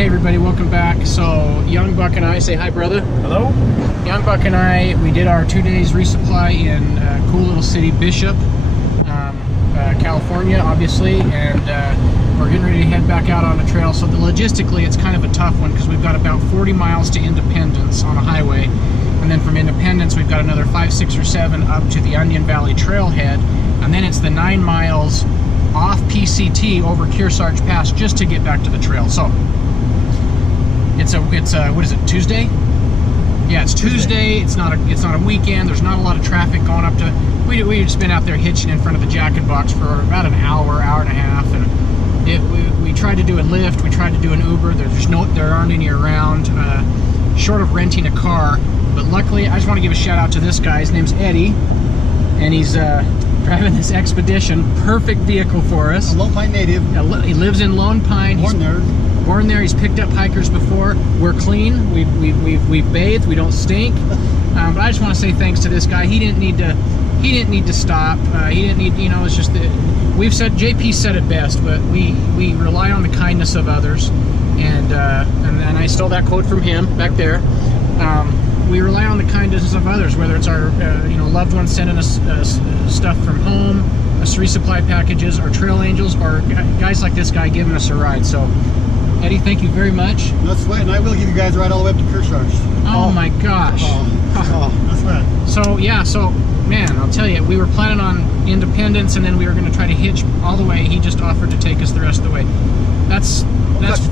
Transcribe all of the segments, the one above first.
Hey everybody, welcome back. So Young Buck and I, say hi brother. Hello. Young Buck and I, we did our 2 days resupply in cool little city Bishop, California, obviously, and we're getting ready to head back out on the trail. So logistically, it's kind of a tough one because we've got about 40 miles to Independence on a highway, and then from Independence we've got another 5, 6, or 7 up to the Onion Valley trailhead, and then it's the 9 miles off PCT over Kearsarge Pass just to get back to the trail. So it's what is it, Tuesday? Yeah, it's Tuesday. It's not a weekend. There's not a lot of traffic going up to. We just been out there hitching in front of the Jack-in Box for about an hour and a half, and we tried to do a Lyft. We tried to do an Uber. There aren't any around, short of renting a car. But luckily, I just want to give a shout out to this guy. His name's Eddie, and he's driving this Expedition. Perfect vehicle for us. A Lone Pine native. He lives in Lone Pine. Born there. He's picked up hikers before. We're clean. We've bathed. We don't stink. But I just want to say thanks to this guy. He didn't need to stop. He didn't need. It's just that we've said. JP said it best. But we rely on the kindness of others, and I stole that quote from him back there. We rely on the kindness of others, whether it's our loved ones sending us stuff from home, us resupply packages, or trail angels, or guys like this guy giving us a ride. So Eddie, thank you very much. No sweat, and I will give you guys a ride all the way up to Kearsarge. Oh my gosh. No sweat. So yeah, man, I'll tell you, we were planning on Independence, and then we were going to try to hitch all the way. He just offered to take us the rest of the way. That's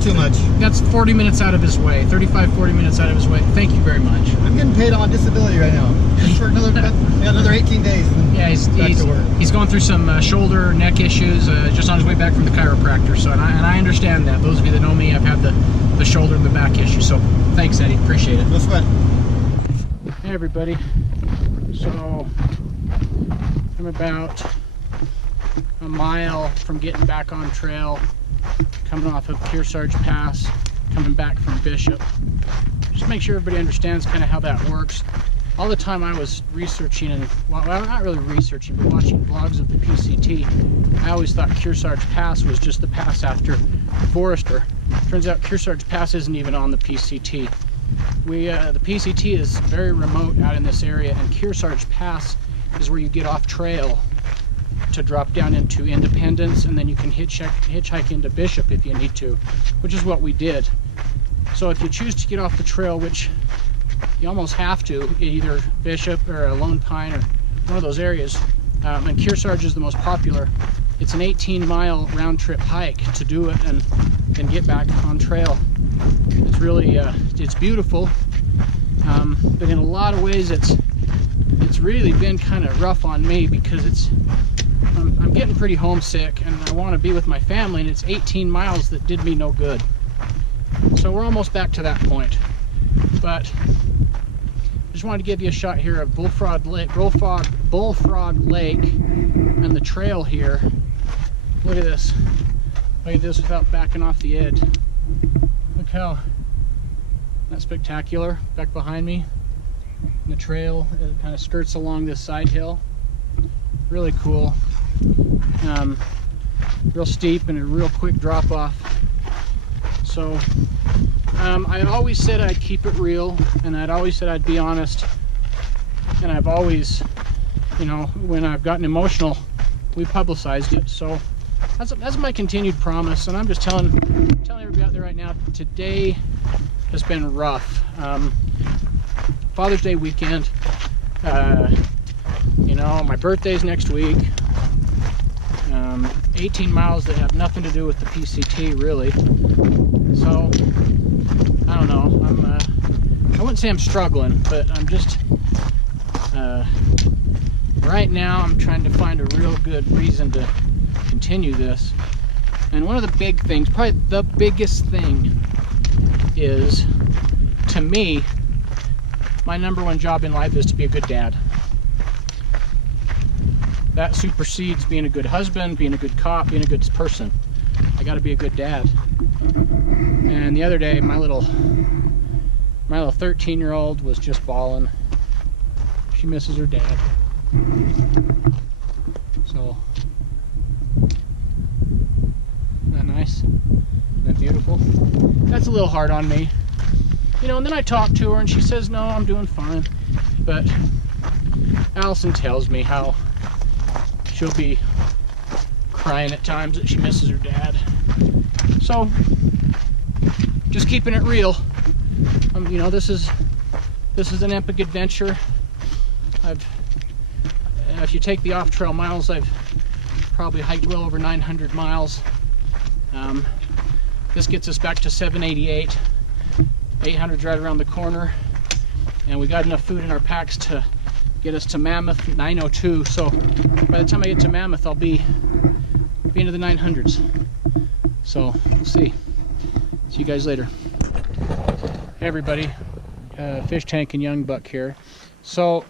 too much. That's 40 minutes out of his way, 35, 40 minutes out of his way. Thank you very much. I'm getting paid on disability right now. Just for another 18 days. Yeah, he's going through some shoulder, neck issues, just on his way back from the chiropractor. So, and I understand that. Those of you that know me, I've had the shoulder and the back issue. So, thanks, Eddie. Appreciate it. No sweat. Hey, everybody. So, I'm about a mile from getting back on trail, coming off of Kearsarge Pass, coming back from Bishop. Just make sure everybody understands kind of how that works. All the time I was researching, and well, not really researching, but watching vlogs of the PCT, I always thought Kearsarge Pass was just the pass after Forester. Turns out Kearsarge Pass isn't even on the PCT. The PCT is very remote out in this area, and Kearsarge Pass is where you get off trail to drop down into Independence, and then you can hitchhike into Bishop if you need to, which is what we did. So if you choose to get off the trail, which you almost have to, either Bishop or Lone Pine or one of those areas, and Kearsarge is the most popular, it's an 18-mile round-trip hike to do it and then get back on trail. It's really it's beautiful, but in a lot of ways it's really been kind of rough on me because I'm getting pretty homesick, and I want to be with my family, and it's 18 miles that did me no good. So we're almost back to that point. But I just wanted to give you a shot here of Bullfrog Lake and the trail here. Look at this. Look at this without backing off the edge. Look how that's spectacular back behind me. And the trail kind of skirts along this side hill. Really cool. Real steep and a real quick drop off. So I always said I'd keep it real, and I'd always said I'd be honest, and I've always, when I've gotten emotional, we've publicized it. So that's my continued promise, and I'm just telling everybody out there right now, today has been rough. Father's Day weekend, my birthday's next week. 18 miles that have nothing to do with the PCT, really. So I don't know, I wouldn't say I'm struggling, but I'm just right now I'm trying to find a real good reason to continue this. And one of the big things, probably the biggest thing, is, to me, my #1 job in life is to be a good dad. That supersedes being a good husband, being a good cop, being a good person. I got to be a good dad. And the other day, my little 13-year-old was just bawling. She misses her dad. So, isn't that nice? Isn't it beautiful? That's a little hard on me. You know, and then I talk to her and she says, no, I'm doing fine. But Allison tells me how she'll be crying at times that she misses her dad. So, just keeping it real. You know, this is an epic adventure. If you take the off-trail miles, I've probably hiked well over 900 miles. This gets us back to 788. 800's right around the corner, and we got enough food in our packs to get us to Mammoth 902. So by the time I get to Mammoth, I'll be into the 900s. So we'll see. See you guys later. Hey everybody, Fish Tank and Young Buck here. So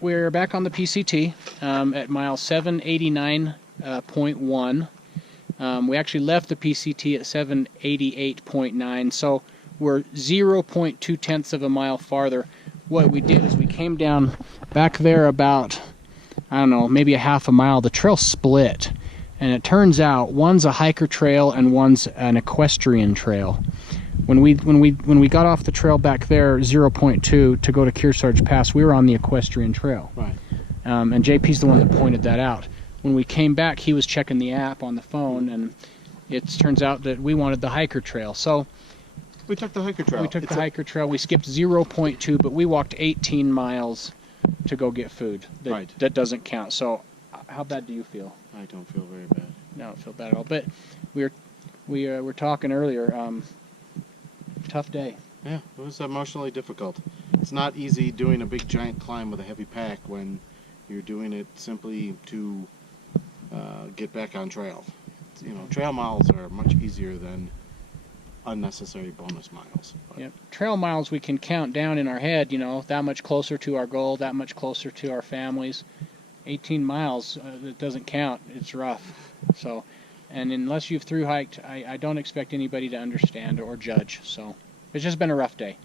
we're back on the PCT at mile 789.1. We actually left the PCT at 788.9, so we're 0.2 tenths of a mile farther. What we did is we came down back there about, I don't know, maybe a half a mile. The trail split, and it turns out one's a hiker trail and one's an equestrian trail. When we got off the trail back there, 0.2 to go to Kearsarge Pass, we were on the equestrian trail. Right. And JP's the one that pointed that out. When we came back, he was checking the app on the phone, and it turns out that we wanted the hiker trail. So we took the hiker trail. We took the hiker trail. We skipped 0.2, but we walked 18 miles to go get food. That doesn't count. So how bad do you feel? I don't feel very bad. No, I don't feel bad at all. But we were talking earlier. Tough day. Yeah, it was emotionally difficult. It's not easy doing a big giant climb with a heavy pack when you're doing it simply to get back on trail. You know, trail miles are much easier than unnecessary bonus miles. Yep. Trail miles we can count down in our head, you know, that much closer to our goal, that much closer to our families. 18 miles, it doesn't count. It's rough. So, and unless you've through hiked, I don't expect anybody to understand or judge. So it's just been a rough day.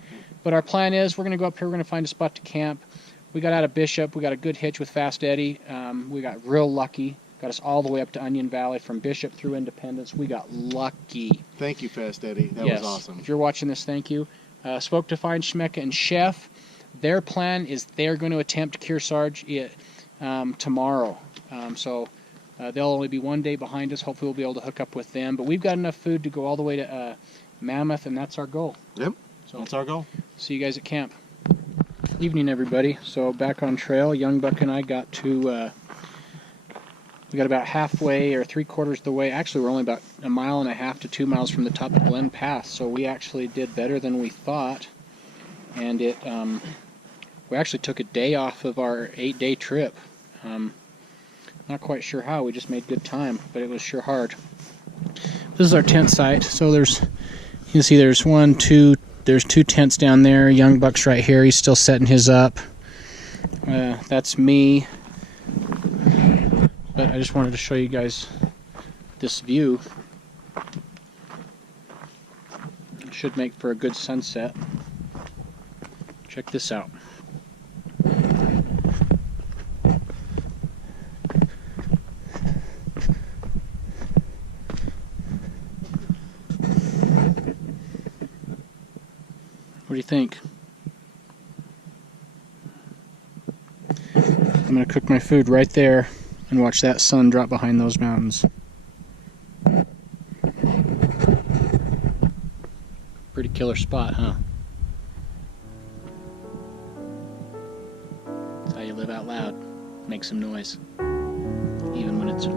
But our plan is we're going to go up here, we're going to find a spot to camp. We got out of Bishop, we got a good hitch with Fast Eddie. We got real lucky. Got us all the way up to Onion Valley from Bishop through Independence. We got lucky. Thank you, Fast Eddie. That was awesome. If you're watching this, thank you. Spoke to Feinschmecke and Chef. Their plan is they're going to attempt Kearsarge tomorrow. So they'll only be one day behind us. Hopefully we'll be able to hook up with them. But we've got enough food to go all the way to Mammoth, and that's our goal. Yep, so that's our goal. See you guys at camp. Evening, everybody. So back on trail, Young Buck and I got to... we got about halfway or 3/4 of the way. Actually, we're only about 1.5 miles to 2 miles from the top of Glen Pass, so we actually did better than we thought. And we actually took a day off of our 8-day trip. Not quite sure how. We just made good time, but it was sure hard. This is our tent site. So you can see there's there's 2 tents down there. Young Buck's right here. He's still setting his up. That's me. But I just wanted to show you guys this view. It should make for a good sunset. Check this out. What do you think? I'm going to cook my food right there and watch that sun drop behind those mountains. Pretty killer spot, huh? That's how you live out loud. Make some noise. Even when it's